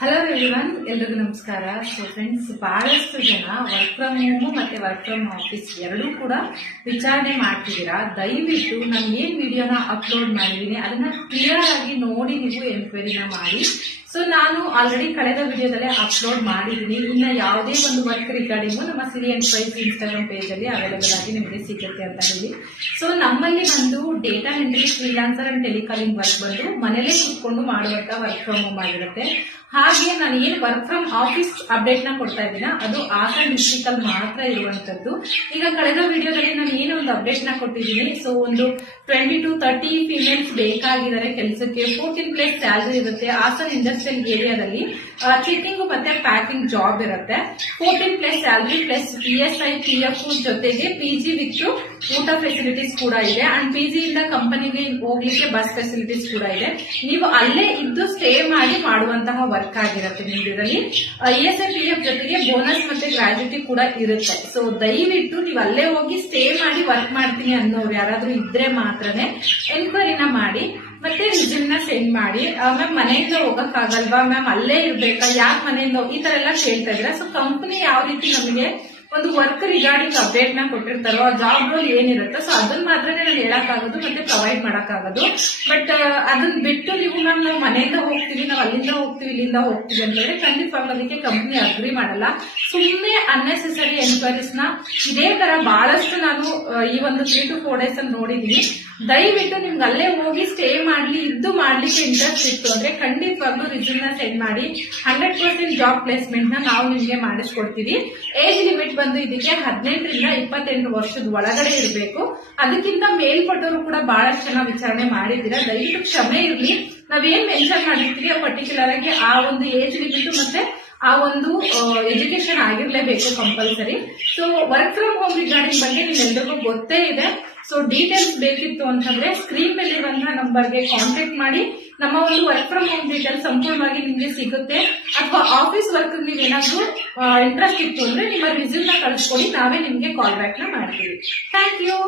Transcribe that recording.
Hello everyone ಎಲ್ರಿಗೂ ನಮಸ್ಕಾರ. So friends ಬಹಳಷ್ಟು ಜನ ವರ್ಕ್ ಫ್ರಮ್ ಹೋಮ್ ಮತ್ತೆ ವರ್ಕ್ ಫ್ರಮ್ ಆಫೀಸ್ ಎರಡೂ ಕೂಡ ವಿಚಾರಣೆ ಮಾಡ್ತಿದ್ದೀರಾ? ದಯವಿಟ್ಟು ನಾನು ಏನು ವಿಡಿಯೋನ ಅಪ್ಲೋಡ್ ಮಾಡಿದೀನಿ ಅದನ್ನ ಕ್ಲಿಯರ್ ಆಗಿ ನೋಡಿ ನೀವು ಎನ್ಕ್ವೈರಿನ ಮಾಡಿ. ಸೊ ನಾನು ಆಲ್ರೆಡಿ ಕಳೆದ ವಿಡಿಯೋದಲ್ಲೇ ಅಪ್ಲೋಡ್ ಮಾಡಿದ್ದೀನಿ. ಇನ್ನ ಯಾವುದೇ ಒಂದು ವರ್ಕ್ ರಿಗಾರ್ಡಿಂಗು ನಮ್ಮ Siri and price Instagram page ಅಲ್ಲಿ ಅವೈಲೇಬಲ್ ಆಗಿ ನಿಮಗೆ ಸಿಗುತ್ತೆ ಅಂತ ಹೇಳಿ. ಸೊ ನಮ್ಮಲ್ಲಿ ಒಂದು data entry freelancer and telecalling work ಬಂದು ಮನೇಲೇ ಕೂತ್ಕೊಂಡು ಮಾಡುವಂತ ವರ್ಕ್ ಫ್ರಮ್ ಹೋಮ್ ಆಗಿರುತ್ತೆ. ಹಾಗೆ ನಾನು ಏನು ವರ್ಕ್ ಫ್ರಮ್ ಆಫೀಸ್ ಅಪ್ಡೇಟ್ನ ಕೊಡ್ತಾ ಇದ್ದೀನ? ಅದು ಹಾಸನ ಡಿಸ್ಟ್ರಿಕ್ ಅಲ್ಲಿ ಮಾತ್ರ ಇರುವಂತದ್ದು ಈಗ ಕಳೆದ ವಿಡಿಯೋದಲ್ಲಿ ನಾನು ಏನೋ ಒಂದು ಅಪ್ಡೇಟ್ನ ಕೊಟ್ಟಿದ್ದೀನಿ? ಸೊ ಒಂದು ಟ್ವೆಂಟಿ ಟು ತರ್ಟಿ ಫಿಮೇಲ್ಸ್ ಬೇಕಾಗಿದ್ದಾರೆ ಕೆಲಸಕ್ಕೆ. ಫೋರ್ಟೀನ್ ಪ್ಲೇಸ್ ಸ್ಯಾಲರಿ ಇರುತ್ತೆ. ಆಸನ್ ಇಂಡಸ್ಟ್ರಿಯಲ್ ಏರಿಯಾದಲ್ಲಿ ಚಿಕ್ಕಿಂಗ್ ಮತ್ತೆ ಪ್ಯಾಕಿಂಗ್ ಜಾಬ್ ಇರುತ್ತೆ. Fourteen place salary plus P S I P F ಜೊತೆಗೆ ಪಿ ಜಿ ವಿತ್ ಊಟ ಫೆಸಿಲಿಟೀಸ್ ಕೂಡ ಇದೆ. ಅಂಡ್ ಪಿ ಜಿಯಿಂದ ಕಂಪನಿಗೆ ಹೋಗ್ಲಿಕ್ಕೆ ಬಸ್ ಫೆಸಿಲಿಟೀಸ್ ಕೂಡ ಇದೆ. ನೀವು ಅಲ್ಲೇ ಇದ್ದು ಸ್ಟೇ ಮಾಡಿ ಮಾಡುವಂತಹ ವರ್ಕ್ ಆಗಿರುತ್ತೆ ನಿಮ್ದು ಇದರಲ್ಲಿ. E S F P F ಜೊತೆಗೆ ಬೋನಸ್ ಮತ್ತೆ ಗ್ರಾಜ್ಯುಟಿ ಕೂಡ ಇರುತ್ತೆ. ಸೊ ದಯವಿಟ್ಟು ನೀವು ಅಲ್ಲೇ ಹೋಗಿ ಸ್ಟೇ ಮಾಡಿ ವರ್ಕ್ ಮಾಡ್ತೀನಿ ಅನ್ನೋರು ಯಾರಾದ್ರೂ ಇದ್ರೆ ಮಾತ್ರನೇ ಎನ್ಕ್ವೈರಿನ ಮಾಡಿ, ಮತ್ತೆ ರಿಸ್ಯೂಮ್ನ ಸೆಂಡ್ ಮಾಡಿ. ಮ್ಯಾಮ್ ಮನೆಯಿಂದ ಹೋಗಕ್ಕಾಗಲ್ವಾ? ಮ್ಯಾಮ್ ಅಲ್ಲೇ ಇರ್ಬೇಕಾ? ಯಾಕೆ ಮನೆಯಿಂದ? ಈ ತರ ಎಲ್ಲ ಕೇಳ್ತಾ ಇದ್ರೆ ಸೊ ಕಂಪನಿ ಯಾವ ರೀತಿ ನಮಗೆ ಒಂದು ವರ್ಕ್ ರಿಗಾರ್ಡಿಂಗ್ ಅಪ್ಡೇಟ್ನ ಕೊಟ್ಟಿರ್ತಾರೋ ಜಾಬ್ ರೋಲ್ ಏನಿರುತ್ತೋ ಸೊ ಅದನ್ನ ಮಾತ್ರ ನಾನು ಹೇಳಕ್ಕಾಗೋದು ಮತ್ತೆ ಪ್ರೊವೈಡ್ ಮಾಡೋಕ್ಕಾಗೋದು. ಬಟ್ ಅದನ್ನ ಬಿಟ್ಟು ನೀವು ಮ್ಯಾಮ್ ನಾವು ಮನೆಯಿಂದ ಹೋಗ್ತೀವಿ, ನಾವು ಅಲ್ಲಿಂದ ಹೋಗ್ತೀವಿ, ಇಲ್ಲಿಂದ ಹೋಗ್ತೀವಿ ಅಂತಂದ್ರೆ ಖಂಡಿತವಾಗ್ಲೂ ಅದಕ್ಕೆ ಕಂಪ್ನಿ ಅಗ್ರಿ ಮಾಡಲ್ಲ. ಸುಮ್ಮನೆ ಅನ್ನೆಸೆಸರಿ ಎನ್ಕ್ವೈರೀಸ್ನ ಇದೇ ತರ ಬಹಳಷ್ಟು ನಾನು ಈ ಒಂದು ತ್ರೀ ಟು ಫೋರ್ ಡೇಸ್ ಅಲ್ಲಿ ನೋಡಿದೀನಿ. ದಯವಿಟ್ಟು ನಿಮ್ಗೆ ಅಲ್ಲೇ ಹೋಗಿ ಸ್ಟೇ ಮಾಡ್ಲಿ, ಇದ್ದು ಮಾಡ್ಲಿಕ್ಕೆ ಇಂಟ್ರೆಸ್ಟ್ ಇತ್ತು ಅಂದ್ರೆ ಖಂಡಿತವಾಗ್ಲೂ ರಿಸ್ಯೂಮ್ನ ಸೆಂಡ್ ಮಾಡಿ. ಹಂಡ್ರೆಡ್ ಪರ್ಸೆಂಟ್ ಜಾಬ್ ಪ್ಲೇಸ್ಮೆಂಟ್ನ ನಾವು ನಿಮಗೆ ಮಾಡಿಸ್ಕೊಡ್ತೀವಿ. ಏಜ್ ಲಿಮಿಟ್ ಬಂದು ಇದಕ್ಕೆ ಹದಿನೆಂಟರಿಂದ ಇಪ್ಪತ್ತೆಂಟು ವರ್ಷದ ಒಳಗಡೆ ಇರಬೇಕು. ಅದಕ್ಕಿಂತ ಮೇಲ್ಪಟ್ಟವರು ಕೂಡ ಬಹಳಷ್ಟು ಜನ ವಿಚಾರಣೆ ಮಾಡಿದ್ದೀರಾ? ದಯವಿಟ್ಟು ಕ್ಷಮೆ ಇರಲಿ. ನಾವೇನ್ ಮೆನ್ಷನ್ ಮಾಡಿರ್ತೀವಿ ಪರ್ಟಿಕ್ಯುಲರ್ ಆಗಿ ಆ ಒಂದು ಏಜ್ ಲಿಮಿಟ್ ಮತ್ತೆ ಆ ಒಂದು education ಆಗಿರ್ಲೇಬೇಕು compulsory so work from home regarding ಬಗ್ಗೆ ನಿಮ್ಮೆಲ್ಲರಿಗೂ ಗೊತ್ತೇ ಇದೆ. ಸೊ ಡೀಟೇಲ್ಸ್ ಬೇಕಿತ್ತು ಅಂತಂದ್ರೆ ಸ್ಕ್ರೀನ್ ಮೇಲೆ ಬಂದ ನಂಬರ್ಗೆ ಕಾಂಟ್ಯಾಕ್ಟ್ ಮಾಡಿ, ನಮ್ಮ ಒಂದು ವರ್ಕ್ ಫ್ರಮ್ ಹೋಮ್ ಡೀಟೇಲ್ ಸಂಪೂರ್ಣವಾಗಿ ನಿಮಗೆ ಸಿಗುತ್ತೆ. ಅಥವಾ ಆಫೀಸ್ ವರ್ಕ್ ನೀವೇನಾದ್ರೂ ಇಂಟ್ರೆಸ್ಟ್ ಇತ್ತು ಅಂದ್ರೆ ನಿಮ್ಮ ರಿಸ್ಯೂಮ್ನ ಕಳಿಸ್ಕೊಡಿ, ನಾವೇ ನಿಮ್ಗೆ ಕಾಲ್ ಬ್ಯಾಕ್ನ ಮಾಡ್ತೀವಿ. Thank you